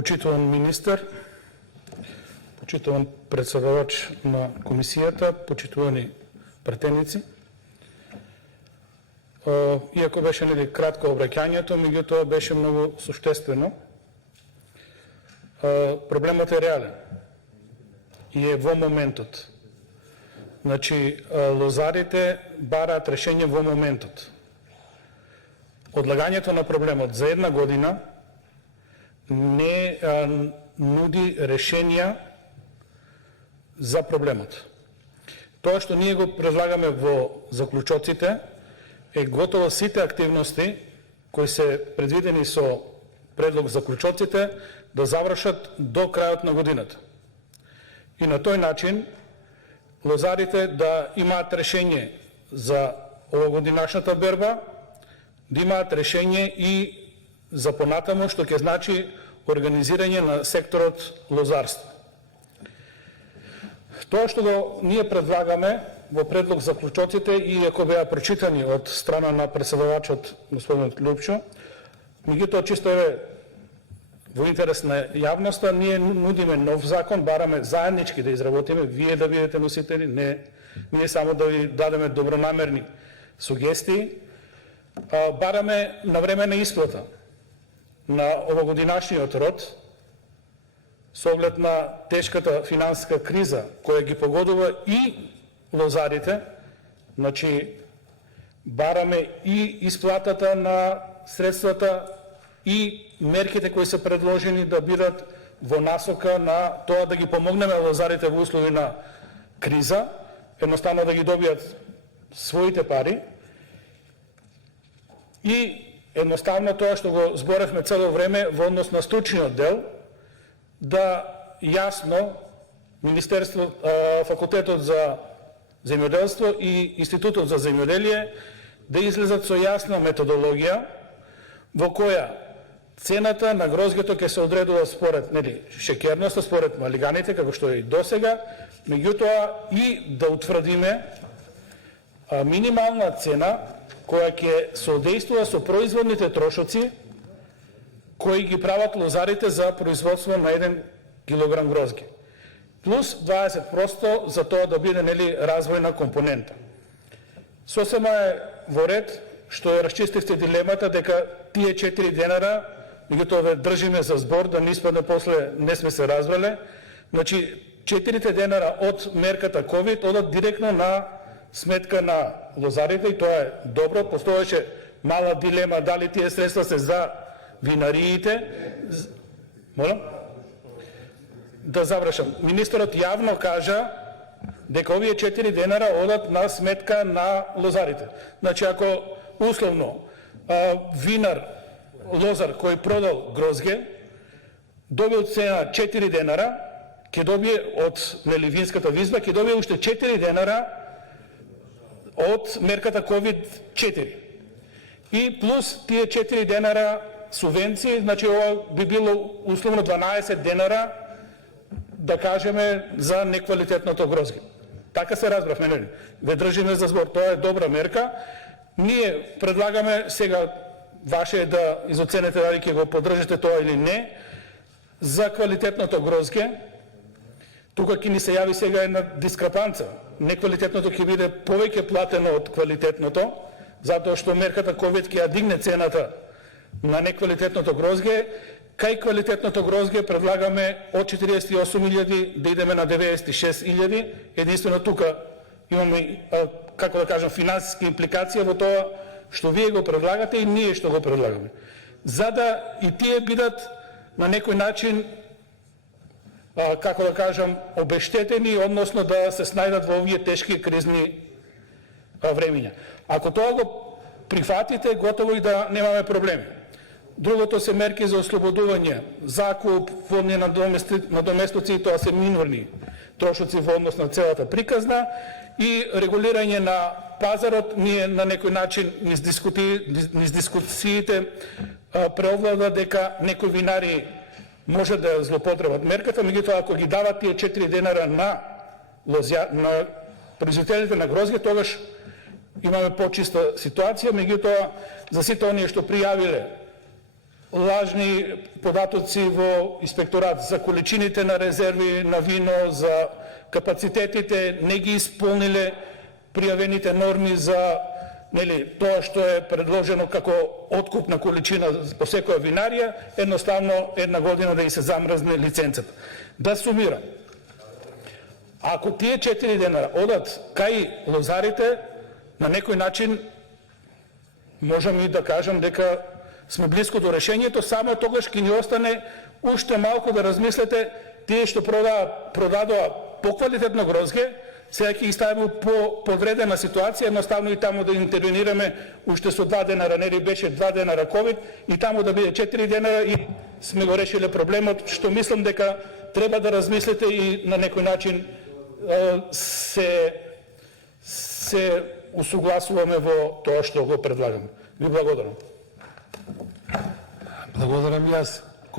Почитуван министер, почитуван председавач на комисијата, почитувани пратеници. Иако беше кратко обраќањето, меѓутоа беше многу суштествено. Проблемот е реален и е во моментот. Значи, лозарите бараат решење во моментот. Одлагањето на проблемот за една година не нуди решенија за проблемот. Тоа што ние го предлагаме во заклучоците е готово сите активности кои се предвидени со предлог заклучоците да завршат до крајот на годината. И на тој начин лозарите да имаат решење за овогодинашната берба, да имаат решење и за понатамо, што ќе значи организирање на секторот лозарство. Тоа што ние предлагаме во предлог заклучоците, и ако беа прочитани од страна на председавачот господин Лјупчо, меѓутоа чисто е во интерес на јавноста, ние нудиме нов закон, бараме заеднички да изработиме, вие да бидете носители, не ние само да ви дадеме добронамерни сугестии. Бараме навременна исплата на овогодинашниот род, со оглед на тешката финансиска криза која ги погодува и лозарите. Значи, бараме и исплатата на средствата и мерките кои се предложени да бидат во насока на тоа да ги помогнеме лозарите во услови на криза, едноставно да ги добијат своите пари. И едноставно тоа што го зборевме цело време во однос на стручниот дел, да јасно Министерство, Факултетот за земјоделство и Институтот за земјоделие да излезат со јасна методологија во која цената на грозгето ќе се одредува според шеќерноста, според малиганите, како што е и досега, меѓутоа и да утврдиме минимална цена која ќе соодействува со производните трошоци кои ги прават лозарите за производство на 1 килограм грозги. Плюс 20% за тоа да биде развојна компонента. Сосема е во ред што расчистивте дилемата дека тие 4 денара, меѓутоа ве држиме за збор да не испадне после не сме се разбрале. Значи 4 денара од мерката ковид одат директно на сметка на лозарите и тоа е добро. Постоеше мала дилема дали тие средства се за винариите. Молам? Да завршам. Министерот јавно кажа дека овие 4 денара одат на сметка на лозарите. Значи, ако условно винар, лозар кој продал грозге, добил цена 4 денара, ќе добие од винската визба, ќе добие уште 4 денара од мерката COVID-4. И плюс тие 4 денара субвенции, значи ова би било условно 12 денара, да кажеме, за неквалитетното грозге. Така се разбравме, нели? Ве држиме за збор, тоа е добра мерка. Ние предлагаме, сега ваше е да изоценете дали ќе го поддржите тоа или не, за квалитетното грозге. Тука ќе ни се јави сега една дискрепанца. Неквалитетното ќе биде повеќе платено од квалитетното, затоа што мерката COVID ќе ја дигне цената на неквалитетното грозге. Кај квалитетното грозге предлагаме од 48.000 да идеме на 96.000. Единствено тука имаме, како да кажам, финансиски импликација во тоа што вие го предлагате и ние што го предлагаме. За да и тие бидат на некој начин, како да кажам, обештетени, односно да се снајдат во овие тешки кризни времиња. Ако тоа го прифатите, готово и да немаме проблеми. Другото се мерки за ослободување, закуп, водни надоместоци, тоа се минорни трошоци во однос на целата приказна, и регулирање на пазарот. Ние на некој начин низ дискусиите преовлада дека некои винари може да злоупотребат мерката, меѓутоа ако ги дават тие 4 денара на производителите на грозге, тогаш имаме почиста ситуација. Меѓутоа за сите оние што пријавиле лажни податоци во инспекторат за количините на резерви на вино, за капацитетите, не ги исполниле пријавените норми за тоа што е предложено како откупна количина по секоја винарија, едноставно една година да и се замрзне лиценцата. Да сумирам. Ако тие 4 дена одат кај лозарите, на некој начин можам и да кажам дека сме близко до решението, само тогаш ќе ни остане уште малку да размислете тие што продадоа поквалитетно грозге, сега ќе ги ставиме по подредена ситуација, едноставно и таму да интервенираме уште со 2 дена, нели беше 2 дена ковид, и таму да биде 4 дена и сме го решиле проблемот, што мислам дека треба да размислите и на некој начин се усугласуваме во тоа што го предлагаме. Ви благодарам. Благодарам и јас.